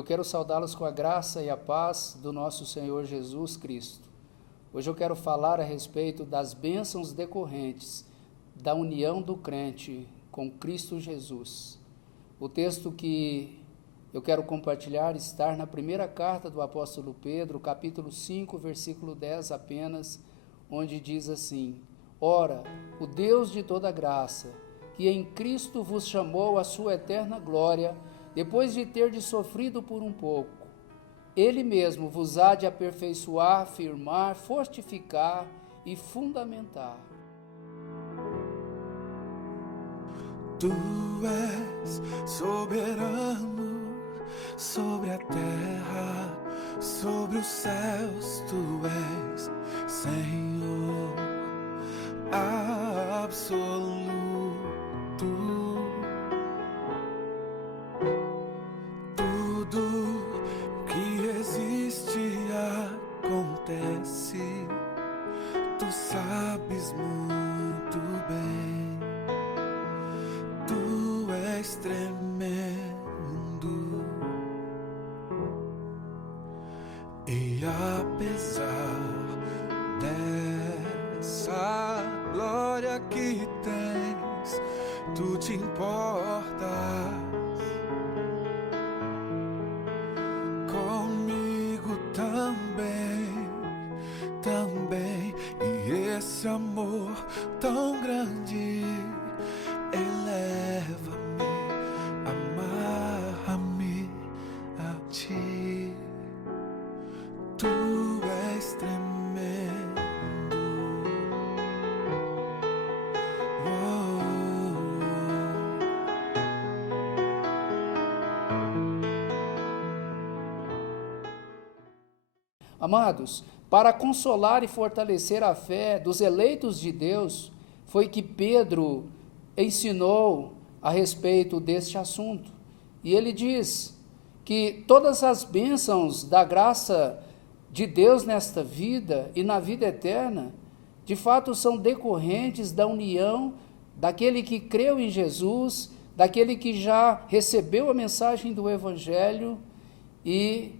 Eu quero saudá-los com a graça e a paz do nosso Senhor Jesus Cristo. Hoje eu quero falar a respeito das bênçãos decorrentes da união do crente com Cristo Jesus. O texto que eu quero compartilhar está na primeira carta do apóstolo Pedro, capítulo 5, versículo 10 apenas, onde diz assim: Ora, o Deus de toda graça, que em Cristo vos chamou à sua eterna glória, depois de terdes sofrido por um pouco, Ele mesmo vos há de aperfeiçoar, firmar, fortificar e fundamentar. Tu és soberano sobre a terra, sobre os céus. Tu és Senhor absoluto. Tudo que existe acontece, tu sabes muito bem. Tu és tremendo, e apesar dessa glória que tens, tu te importas comigo também, e esse amor tão grande eleva-me, amarra-me a ti. Tu és tremendo. Amados, para consolar e fortalecer a fé dos eleitos de Deus, foi que Pedro ensinou a respeito deste assunto. E ele diz que todas as bênçãos da graça de Deus nesta vida e na vida eterna, de fato são decorrentes da união daquele que creu em Jesus, daquele que já recebeu a mensagem do Evangelho e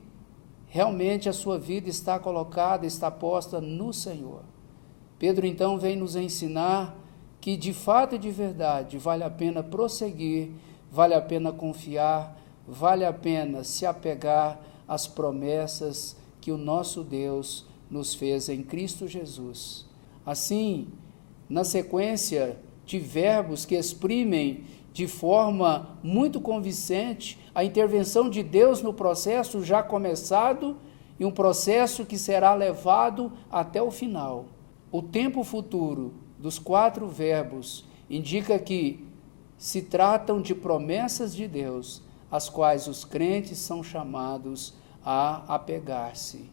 realmente a sua vida está colocada, está posta no Senhor. Pedro então vem nos ensinar que de fato e de verdade vale a pena prosseguir, vale a pena confiar, vale a pena se apegar às promessas que o nosso Deus nos fez em Cristo Jesus. Assim, na sequência de verbos que exprimem de forma muito convincente a intervenção de Deus no processo já começado e um processo que será levado até o final. O tempo futuro dos 4 verbos indica que se tratam de promessas de Deus, às quais os crentes são chamados a apegar-se.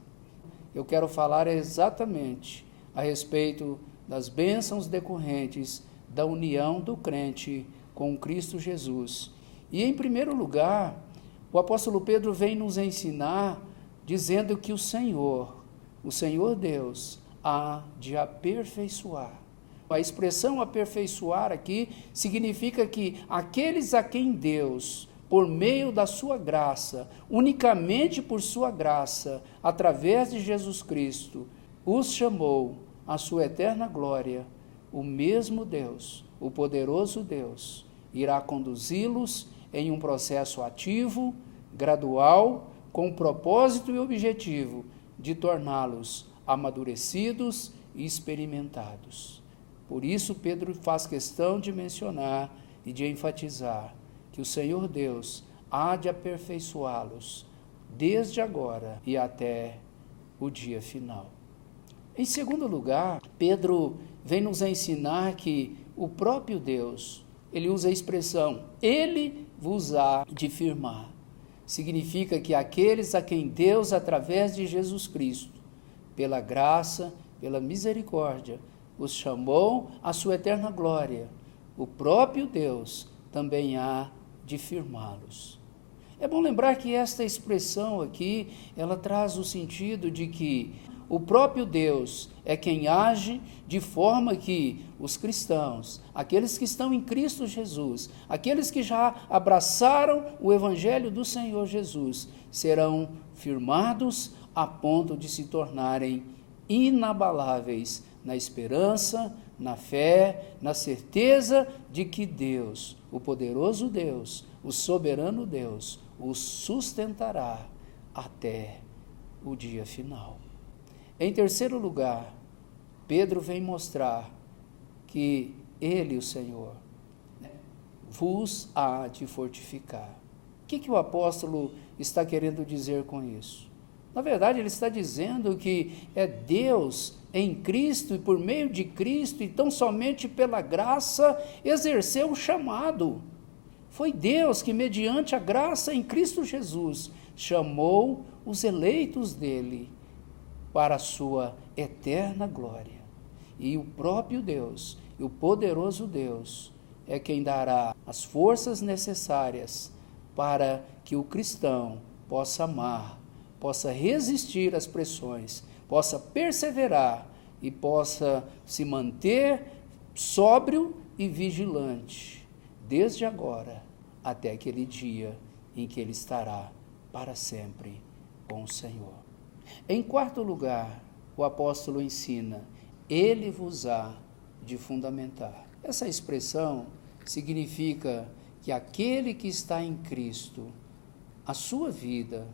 Eu quero falar exatamente a respeito das bênçãos decorrentes da união do crente com Cristo Jesus. E, em primeiro lugar, o apóstolo Pedro vem nos ensinar dizendo que o Senhor Deus, há de aperfeiçoar. A expressão aperfeiçoar aqui significa que aqueles a quem Deus, por meio da sua graça, unicamente por sua graça, através de Jesus Cristo, os chamou à sua eterna glória, o mesmo Deus, o poderoso Deus, irá conduzi-los em um processo ativo, gradual, com o propósito e objetivo de torná-los amadurecidos e experimentados. Por isso, Pedro faz questão de mencionar e de enfatizar que o Senhor Deus há de aperfeiçoá-los desde agora e até o dia final. Em segundo lugar, Pedro vem nos ensinar que o próprio Deus, ele usa a expressão, Ele vos há de firmar. Significa que aqueles a quem Deus, através de Jesus Cristo, pela graça, pela misericórdia, os chamou à sua eterna glória, o próprio Deus também há de firmá-los. É bom lembrar que esta expressão aqui, ela traz o sentido de que o próprio Deus é quem age de forma que os cristãos, aqueles que estão em Cristo Jesus, aqueles que já abraçaram o Evangelho do Senhor Jesus, serão firmados a ponto de se tornarem inabaláveis na esperança, na fé, na certeza de que Deus, o poderoso Deus, o soberano Deus, os sustentará até o dia final. Em terceiro lugar, Pedro vem mostrar que ele, o Senhor, vos há de fortificar. O que o apóstolo está querendo dizer com isso? Na verdade, ele está dizendo que é Deus em Cristo e por meio de Cristo, e tão somente pela graça, exerceu o chamado. Foi Deus que, mediante a graça em Cristo Jesus, chamou os eleitos dele para a sua eterna glória. E o próprio Deus, e o poderoso Deus, é quem dará as forças necessárias para que o cristão possa amar, possa resistir às pressões, possa perseverar e possa se manter sóbrio e vigilante, desde agora até aquele dia em que ele estará para sempre com o Senhor. Em quarto lugar, o apóstolo ensina: ele vos há de fundamentar. Essa expressão significa que aquele que está em Cristo, a sua vida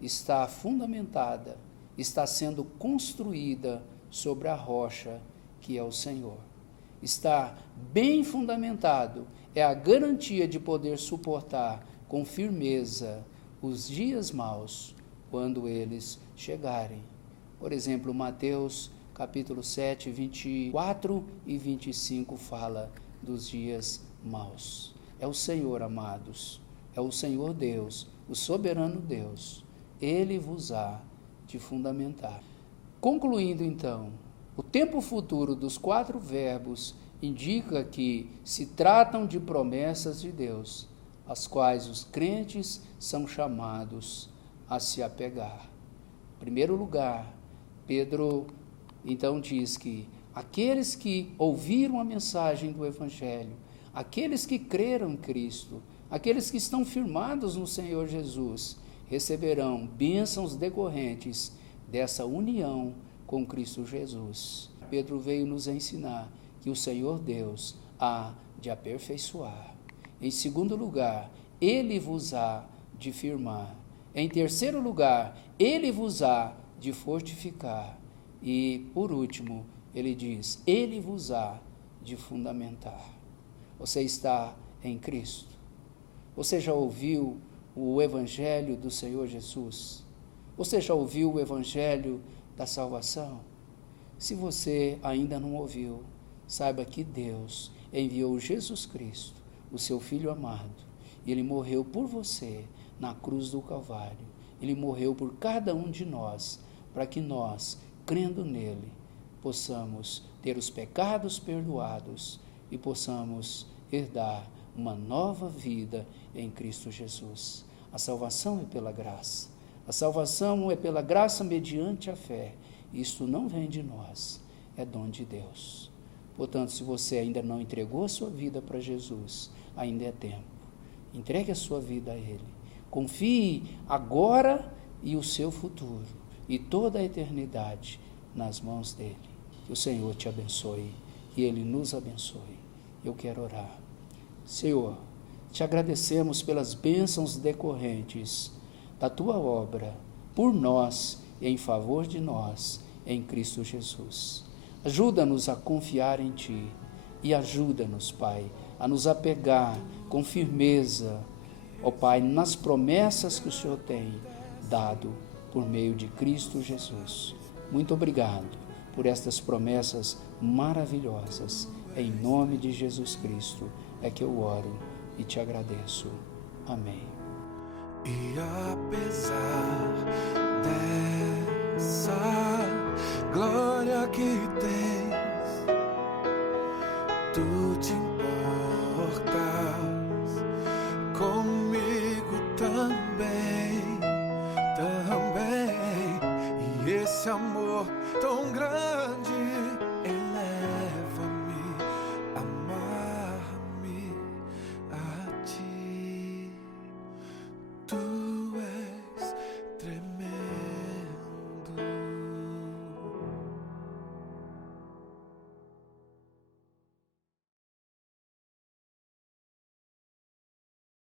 está fundamentada, está sendo construída sobre a rocha que é o Senhor. Está bem fundamentado, é a garantia de poder suportar com firmeza os dias maus, quando eles chegarem. Por exemplo, Mateus capítulo 7, 24 e 25 fala dos dias maus. É o Senhor, amados, é o Senhor Deus, o soberano Deus. Ele vos há de fundamentar. Concluindo então, o tempo futuro dos 4 verbos indica que se tratam de promessas de Deus, às quais os crentes são chamados a se apegar. Em primeiro lugar, Pedro então diz que aqueles que ouviram a mensagem do Evangelho, aqueles que creram em Cristo, aqueles que estão firmados no Senhor Jesus, receberão bênçãos decorrentes dessa união com Cristo Jesus. Pedro veio nos ensinar que o Senhor Deus há de aperfeiçoar. Em segundo lugar, ele vos há de firmar. Em terceiro lugar, ele vos há de fortificar. E, por último, ele diz, ele vos há de fundamentar. Você está em Cristo? Você já ouviu o Evangelho do Senhor Jesus? Você já ouviu o Evangelho da salvação? Se você ainda não ouviu, saiba que Deus enviou Jesus Cristo, o seu Filho amado, e Ele morreu por você na cruz do Calvário. Ele morreu por cada um de nós, para que nós, crendo nele, possamos ter os pecados perdoados e possamos herdar uma nova vida em Cristo Jesus. A salvação é pela graça. A salvação é pela graça mediante a fé. Isto não vem de nós, é dom de Deus. Portanto, se você ainda não entregou a sua vida para Jesus, ainda é tempo. Entregue a sua vida a Ele. Confie agora e o seu futuro e toda a eternidade nas mãos dEle. Que o Senhor te abençoe e Ele nos abençoe. Eu quero orar. Senhor, te agradecemos pelas bênçãos decorrentes da Tua obra, por nós e em favor de nós, em Cristo Jesus. Ajuda-nos a confiar em Ti e ajuda-nos, Pai, a nos apegar com firmeza, ó Pai, nas promessas que o Senhor tem dado por meio de Cristo Jesus. Muito obrigado por estas promessas maravilhosas. Em nome de Jesus Cristo é que eu oro e te agradeço. Amém. E apesar dessa glória que tens, tu te importas comigo também. E esse amor tu